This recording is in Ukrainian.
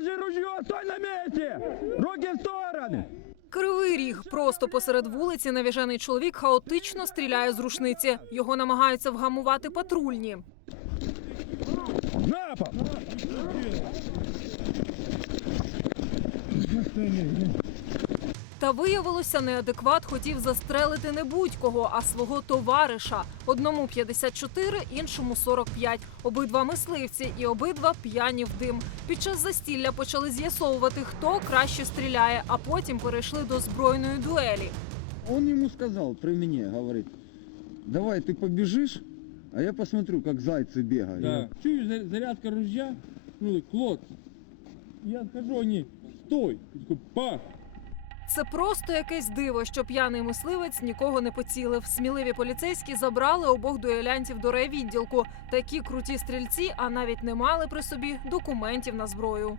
Положи ружье, стой на месте! Руки в стороны! Кривий ріг просто посеред вулиці навіжений чоловік хаотично стріляє з рушниці. Його намагаються вгамувати патрульні. На пол! Та виявилося, неадекват хотів застрелити не будь-кого, а свого товариша. Одному 54, іншому 45. Обидва мисливці і обидва п'яні в дим. Під час застілля почали з'ясовувати, хто краще стріляє, а потім перейшли до збройної дуелі. Он ему сказал при мне, говорит, давай ты побежишь, а я посмотрю, как зайцы бегают. Да. Чуешь, за- зарядка ружья? Ну, Клод. Я скажу, они, стой. Такой, пах. Це просто якесь диво, що п'яний мисливець нікого не поцілив. Сміливі поліцейські забрали обох дуелянтів до райвідділку. Такі круті стрільці, а навіть не мали при собі документів на зброю.